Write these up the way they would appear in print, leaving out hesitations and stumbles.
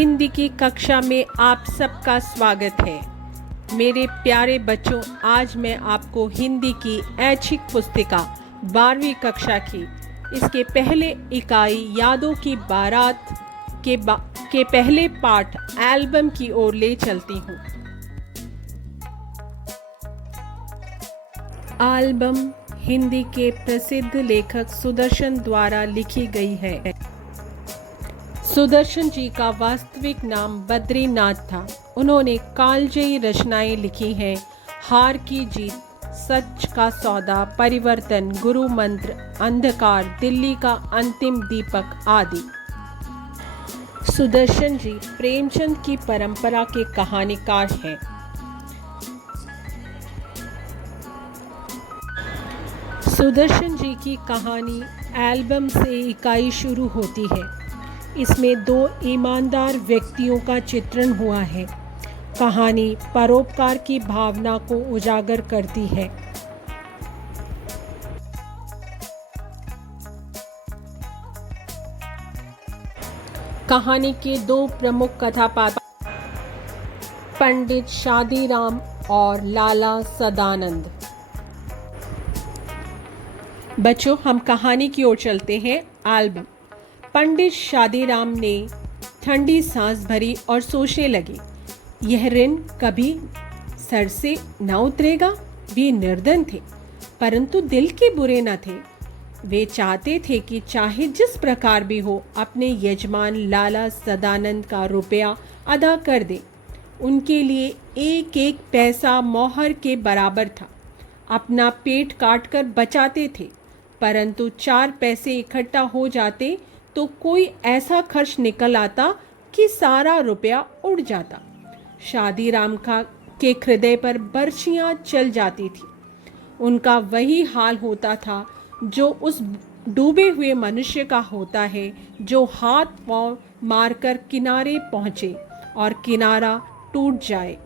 हिंदी की कक्षा में आप सबका स्वागत है। मेरे प्यारे बच्चों, आज मैं आपको हिंदी की ऐच्छिक पुस्तिका 12वीं कक्षा की इसके पहले इकाई यादों की बारात के पहले पाठ एल्बम की ओर ले चलती हूँ। एल्बम हिंदी के प्रसिद्ध लेखक सुदर्शन द्वारा लिखी गई है। सुदर्शन जी का वास्तविक नाम बद्रीनाथ था। उन्होंने कालजयी रचनाएं लिखी हैं। हार की जीत, सच का सौदा, परिवर्तन, गुरु मंत्र, अंधकार, दिल्ली का अंतिम दीपक आदि। सुदर्शन जी प्रेमचंद की परंपरा के कहानीकार हैं। सुदर्शन जी की कहानी एल्बम से इकाई शुरू होती है। इसमें दो ईमानदार व्यक्तियों का चित्रण हुआ है। कहानी परोपकार की भावना को उजागर करती है। कहानी के दो प्रमुख कथापात्र पंडित शादीराम और लाला सदानंद। बच्चों, हम कहानी की ओर चलते हैं। एल्बम। पंडित शादीराम ने ठंडी सांस भरी और सोचने लगे, यह ऋण कभी सर से न उतरेगा। वे निर्धन थे, परंतु दिल के बुरे न थे। वे चाहते थे कि चाहे जिस प्रकार भी हो, अपने यजमान लाला सदानंद का रुपया अदा कर दे। उनके लिए एक एक पैसा मोहर के बराबर था। अपना पेट काट कर बचाते थे, परंतु 4 पैसे इकट्ठा हो जाते तो कोई ऐसा खर्च निकल आता कि सारा रुपया उड़ जाता। शादीराम के हृदय पर बर्छियां चल जाती थी। उनका वही हाल होता था जो उस डूबे हुए मनुष्य का होता है जो हाथ पांव मारकर किनारे पहुंचे और किनारा टूट जाए।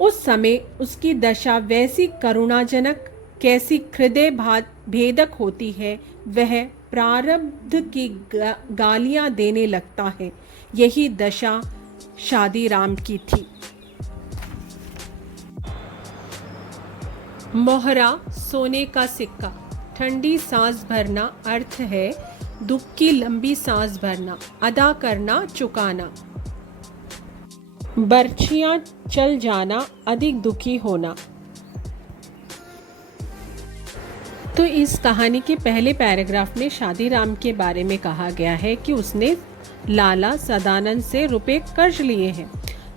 उस समय उसकी दशा वैसी करुणाजनक, कैसी हृदय भेदक होती है। वह प्रारब्ध की गालियां देने लगता है। यही दशा शादीराम की थी। मोहरा सोने का सिक्का। ठंडी सांस भरना अर्थ है दुख की लंबी सांस भरना, अदा करना, चुकाना। बर्छियां चल जाना, अधिक दुखी होना। तो इस कहानी के पहले पैराग्राफ में शादीराम के बारे में कहा गया है कि उसने लाला सदानंद से रुपए कर्ज लिए हैं,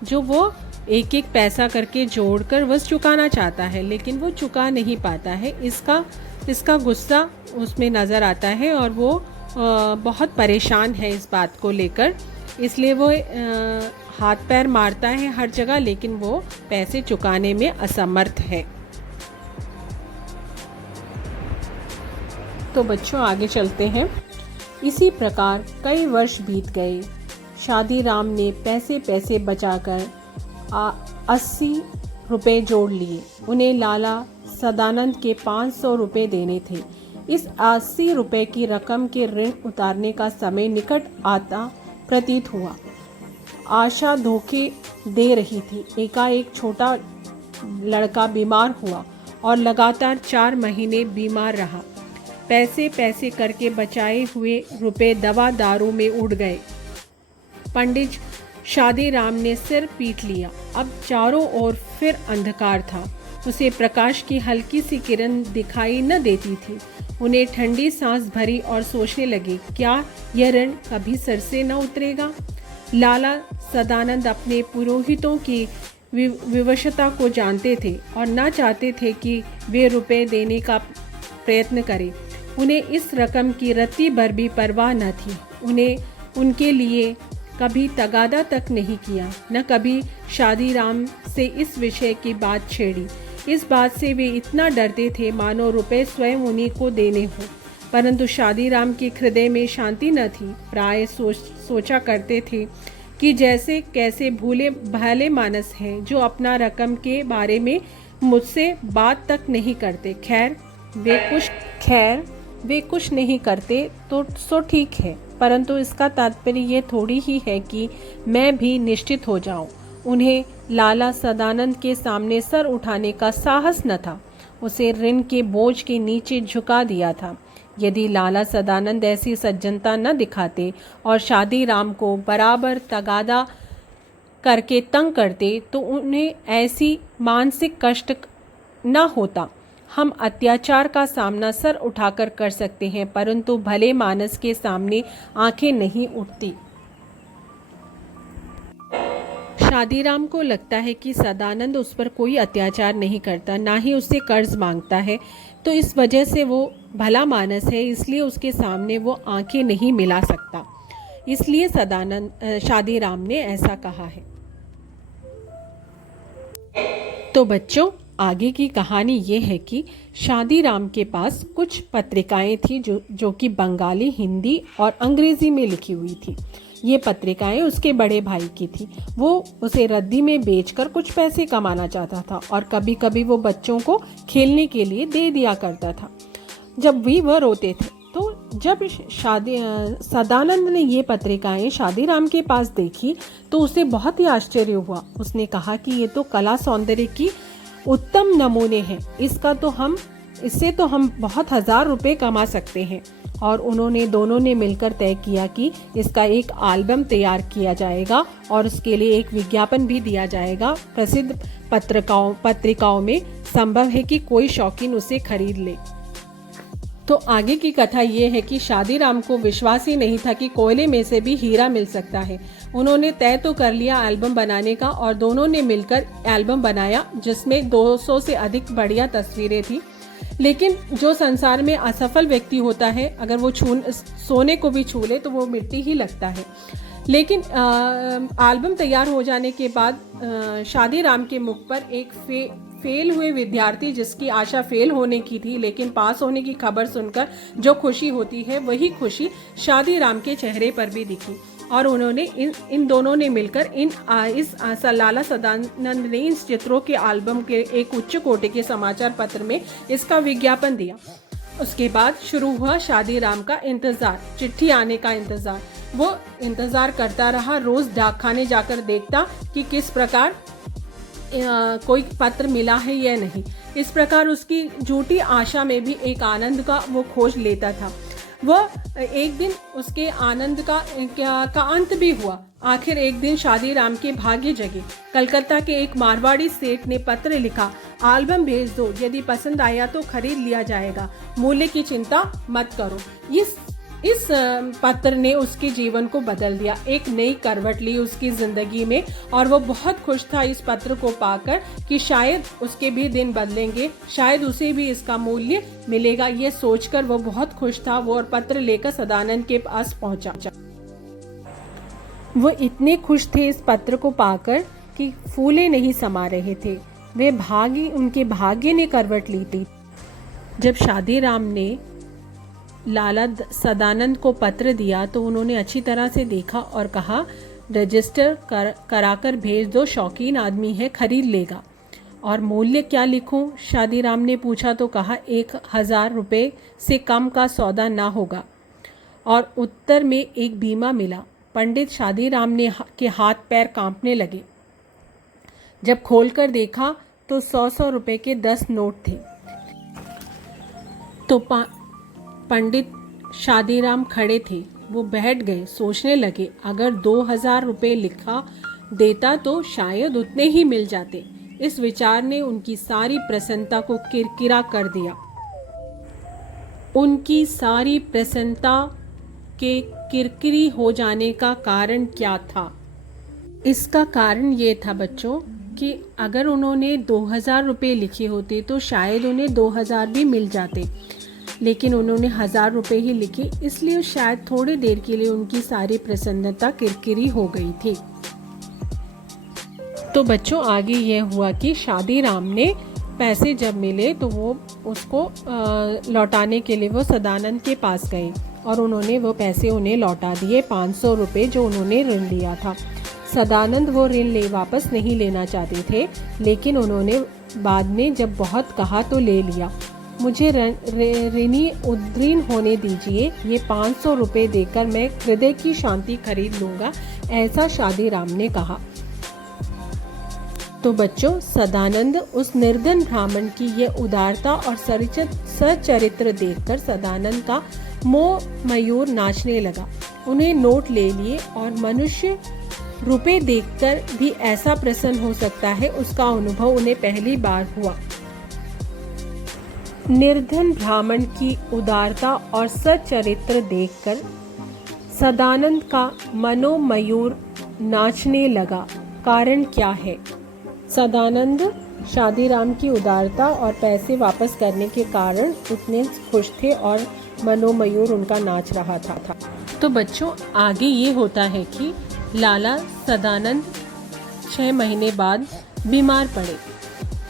जो वो एक एक पैसा करके जोड़कर बस चुकाना चाहता है, लेकिन वो चुका नहीं पाता है। इसका गुस्सा उसमें नज़र आता है और वो बहुत परेशान है इस बात को लेकर। इसलिए वो हाथ पैर मारता है हर जगह, लेकिन वो पैसे चुकाने में असमर्थ है। तो बच्चों, आगे चलते हैं। इसी प्रकार कई वर्ष बीत गए। शादीराम ने पैसे पैसे बचाकर 80 रुपये जोड़ लिए। उन्हें लाला सदानंद के 500 रुपये देने थे। इस 80 रुपये की रकम के ऋण उतारने का समय निकट आता प्रतीत हुआ। आशा धोखे दे रही थी। एकाएक छोटा लड़का बीमार हुआ और लगातार 4 महीने बीमार रहा। पैसे पैसे करके बचाए हुए रुपए दवा दारू में उड़ गए। पंडित शादीराम ने सिर पीट लिया। अब चारों ओर फिर अंधकार था। उसे प्रकाश की हल्की सी किरण दिखाई न देती थी। उन्हें ठंडी सांस भरी और सोचने लगे, क्या यह ऋण कभी सर से न उतरेगा। लाला सदानंद अपने पुरोहितों की विवशता को जानते थे और न चाहते थे कि वे रुपए देने का प्रयत्न करें। उन्हें इस रकम की रत्ती भर भी परवाह न थी। उनके लिए कभी तगादा तक नहीं किया, न कभी शादीराम से इस विषय की बात छेड़ी। इस बात से वे इतना डरते थे मानो रुपए स्वयं उन्हीं को देने हो। परंतु शादीराम के हृदय में शांति न थी। प्राय सोचा करते थे कि जैसे कैसे भूले भाले मानस हैं जो अपना रकम के बारे में मुझसे बात तक नहीं करते। खैर वे कुछ नहीं करते तो ठीक है। परंतु इसका तात्पर्य ये थोड़ी ही है कि मैं भी निश्चित हो जाऊं। उन्हें लाला सदानंद के सामने सर उठाने का साहस न था। उसे ऋण के बोझ के नीचे झुका दिया था। यदि लाला सदानंद ऐसी सज्जनता न दिखाते और शादीराम को बराबर तगादा करके तंग करते तो उन्हें ऐसी मानसिक कष्ट न होता। हम अत्याचार का सामना सर उठाकर कर सकते हैं, परंतु भले मानस के सामने आंखें नहीं उठती। शादीराम को लगता है कि सदानंद उस पर कोई अत्याचार नहीं करता, ना ही उससे कर्ज मांगता है, तो इस वजह से वो भला मानस है, इसलिए उसके सामने वो आंखें नहीं मिला सकता। इसलिए शादीराम ने ऐसा कहा है। तो बच्चों, आगे की कहानी ये है कि शादीराम के पास कुछ पत्रिकाएं थी जो कि बंगाली, हिंदी और अंग्रेजी में लिखी हुई थी। ये पत्रिकाएं उसके बड़े भाई की थी। वो उसे रद्दी में बेचकर कुछ पैसे कमाना चाहता था और कभी कभी वो बच्चों को खेलने के लिए दे दिया करता था जब भी वह रोते थे। तो जब सदानंद ने ये पत्रिकाएं शादीराम के पास देखी तो उसे बहुत ही आश्चर्य हुआ। उसने कहा कि ये तो कला सौंदर्य की उत्तम नमूने हैं, इससे तो हम बहुत 1000 रुपए कमा सकते हैं। और दोनों ने मिलकर तय किया कि इसका एक एल्बम तैयार किया जाएगा और उसके लिए एक विज्ञापन भी दिया जाएगा प्रसिद्ध पत्रिकाओं में। संभव है कि कोई शौकीन उसे खरीद ले। तो आगे की कथा ये है कि शादीराम को विश्वास ही नहीं था कि कोयले में से भी हीरा मिल सकता है। उन्होंने तय तो कर लिया एल्बम बनाने का और दोनों ने मिलकर एल्बम बनाया जिसमें 200 से अधिक बढ़िया तस्वीरें थी। लेकिन जो संसार में असफल व्यक्ति होता है, अगर वो सोने को भी छू ले तो वो मिट्टी ही लगता है। लेकिन एल्बम तैयार हो जाने के बाद शादीराम के मुख पर एक फेल हुए विद्यार्थी, जिसकी आशा फेल होने की थी लेकिन पास होने की खबर सुनकर जो खुशी होती है, वही खुशी शादीराम के चेहरे पर भी दिखी। और उन्होंने इन दोनों ने मिलकर लाला सदानंद ने इस चित्रों के एल्बम के एक उच्च कोटि के समाचार पत्र में इसका विज्ञापन दिया। उसके बाद शुरू हुआ शादीराम का इंतजार, चिट्ठी आने का इंतजार। वो इंतजार करता रहा, रोज डाकखाने जाकर देखता कि किस प्रकार कोई पत्र मिला है या नहीं। इस प्रकार उसकी झूठी आशा में भी एक आनंद का वो खोज लेता था। वह एक दिन उसके आनंद का अंत भी हुआ। आखिर एक दिन शादीराम के भाग्य जगे। कलकत्ता के एक मारवाड़ी सेठ ने पत्र लिखा, एल्बम भेज दो, यदि पसंद आया तो खरीद लिया जाएगा, मूल्य की चिंता मत करो। इस पत्र ने उसके जीवन को बदल दिया, एक नई करवट ली उसकी जिंदगी में। और वो बहुत खुश था इस पत्र को पाकर कि शायद उसके भी दिन बदलेंगे, शायद उसे भी इसका मूल्य मिलेगा। ये सोचकर वो बहुत खुश था। वो और पत्र लेकर सदानंद के पास पहुंचा। वो इतने खुश थे इस पत्र को पाकर कि फूले नहीं समा रहे थे। उनके भाग्य ने करवट ली थी। जब शादीराम ने लाला सदानंद को पत्र दिया तो उन्होंने अच्छी तरह से देखा और कहा, रजिस्टर कराकर भेज दो, शौकीन आदमी है, खरीद लेगा। और मूल्य क्या लिखूं? शादीराम ने पूछा तो कहा 1000 रुपये से कम का सौदा ना होगा। और उत्तर में एक बीमा मिला। पंडित शादीराम के हाथ पैर कांपने लगे। जब खोलकर देखा तो 100 रुपये के 10 नोट थे। तो पंडित शादीराम खड़े थे। वो बैठ गए, सोचने लगे, अगर 2000 रुपये लिखा देता तो शायद उतने ही मिल जाते। इस विचार ने उनकी सारी प्रसन्नता को किरकिरा कर दिया। उनकी सारी प्रसन्नता के किरकिरी हो जाने का कारण क्या था? इसका कारण ये था बच्चों कि अगर उन्होंने 2000 रुपये लिखे होते तो शायद उन्हें 2000 भी मिल जाते, लेकिन उन्होंने 1000 रुपये ही लिखे, इसलिए शायद थोड़ी देर के लिए उनकी सारी प्रसन्नता किरकिरी हो गई थी। तो बच्चों आगे यह हुआ कि शादीराम ने पैसे जब मिले तो वो उसको लौटाने के लिए वो सदानंद के पास गए और उन्होंने वो पैसे उन्हें लौटा दिए, 500 रुपये जो उन्होंने ऋण लिया था। सदानंद वो ऋण वापस नहीं लेना चाहते थे, लेकिन उन्होंने बाद में जब बहुत कहा तो ले लिया। मुझे ऋणी उद्रीन होने दीजिए, ये 500 रुपये देकर मैं हृदय की शांति खरीद लूँगा, ऐसा शादीराम ने कहा। तो बच्चों, सदानंद उस निर्धन ब्राह्मण की यह उदारता और सच्चरित्र देखकर सदानंद का मोह मयूर नाचने लगा। उन्हें नोट ले लिए और मनुष्य रुपए देखकर भी ऐसा प्रसन्न हो सकता है, उसका अनुभव उन्हें पहली बार हुआ। निर्धन ब्राह्मण की उदारता और सच्चरित्र देखकर सदानंद का मनोमयूर नाचने लगा। कारण क्या है? सदानंद शादीराम की उदारता और पैसे वापस करने के कारण इतने खुश थे और मनोमयूर उनका नाच रहा था। तो बच्चों, आगे ये होता है कि लाला सदानंद 6 महीने बाद बीमार पड़े।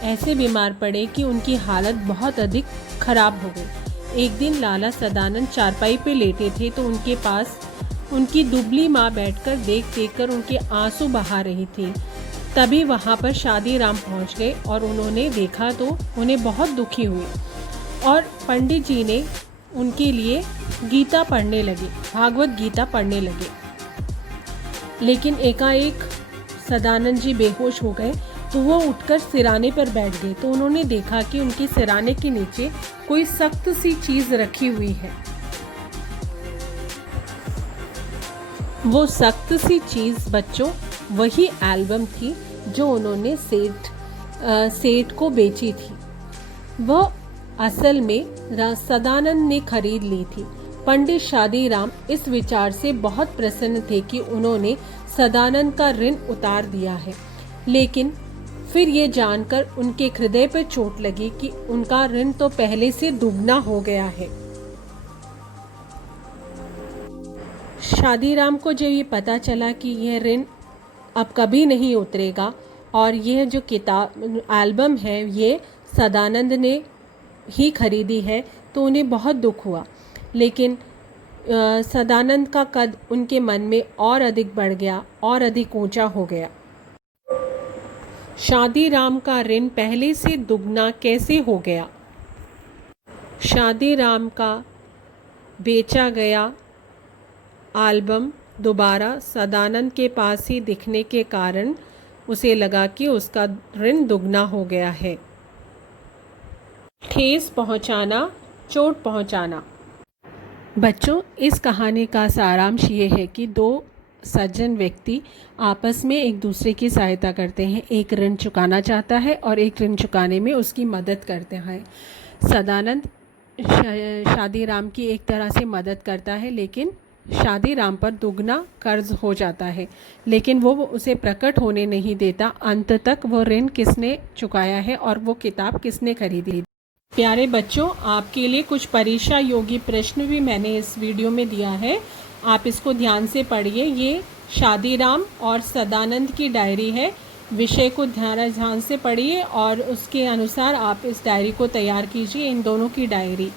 ऐसे बीमार पड़े कि उनकी हालत बहुत अधिक खराब हो गई। एक दिन लाला सदानंद चारपाई पे लेटे थे तो उनके पास उनकी दुबली माँ बैठकर देख कर उनके आंसू बहा रही थी। तभी वहाँ पर शादीराम पहुँच गए और उन्होंने देखा तो उन्हें बहुत दुखी हुए और पंडित जी ने उनके लिए गीता पढ़ने लगे, भागवत गीता पढ़ने लगे। लेकिन एकाएक सदानंद जी बेहोश हो गए तो वो उठकर सिराने पर बैठ गए। तो उन्होंने देखा कि उनके सिराने के नीचे कोई सख्त सी चीज़ रखी हुई है। वो सख्त सी चीज़ बच्चों वही एल्बम थी जो उन्होंने सेठ को बेची थी। वह असल में सदानंद ने खरीद ली थी। पंडित शादीराम इस विचार से बहुत प्रसन्न थे कि उन्होंने सदानंद का ऋण उतार दिया है, लेकिन फिर ये जानकर उनके हृदय पर चोट लगी कि उनका ऋण तो पहले से दुगना हो गया है। शादीराम को जब ये पता चला कि यह ऋण अब कभी नहीं उतरेगा और यह जो किताब एल्बम है ये सदानंद ने ही खरीदी है, तो उन्हें बहुत दुख हुआ। लेकिन सदानंद का कद उनके मन में और अधिक बढ़ गया और अधिक ऊंचा हो गया। शादीराम का ऋण पहले से दुगना कैसे हो गया? शादीराम का बेचा गया एल्बम दोबारा सदानंद के पास ही दिखने के कारण उसे लगा कि उसका ऋण दुगना हो गया है। ठेस पहुंचाना, चोट पहुंचाना। बच्चों, इस कहानी का सारांश ये है कि दो सज्जन व्यक्ति आपस में एक दूसरे की सहायता करते हैं। एक ऋण चुकाना चाहता है और एक ऋण चुकाने में उसकी मदद करते हैं। सदानंद शादीराम की एक तरह से मदद करता है, लेकिन शादीराम पर दुगना कर्ज हो जाता है, लेकिन वो उसे प्रकट होने नहीं देता अंत तक वो ऋण किसने चुकाया है और वो किताब किसने खरीदी। प्यारे बच्चों, आपके लिए कुछ परीक्षा योगी प्रश्न भी मैंने इस वीडियो में दिया है, आप इसको ध्यान से पढ़िए। ये शादीराम और सदानंद की डायरी है। विषय को ध्यान से पढ़िए और उसके अनुसार आप इस डायरी को तैयार कीजिए, इन दोनों की डायरी।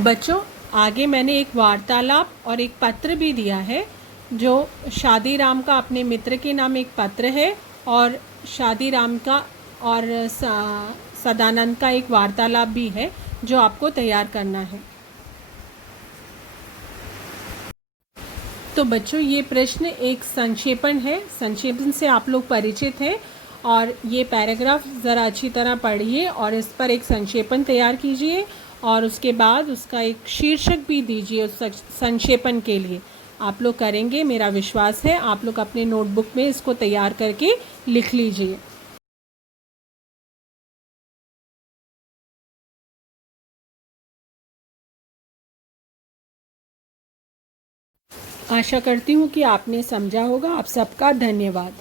बच्चों, आगे मैंने एक वार्तालाप और एक पत्र भी दिया है, जो शादीराम का अपने मित्र के नाम एक पत्र है और शादीराम का और सदानंद का एक वार्तालाप भी है जो आपको तैयार करना है। तो बच्चों, ये प्रश्न एक संक्षेपण है, संक्षेपण से आप लोग परिचित हैं और ये पैराग्राफ ज़रा अच्छी तरह पढ़िए और इस पर एक संक्षेपण तैयार कीजिए और उसके बाद उसका एक शीर्षक भी दीजिए उस संक्षेपण के लिए। आप लोग करेंगे, मेरा विश्वास है। आप लोग अपने नोटबुक में इसको तैयार करके लिख लीजिए। आशा करती हूँ कि आपने समझा होगा। आप सबका धन्यवाद।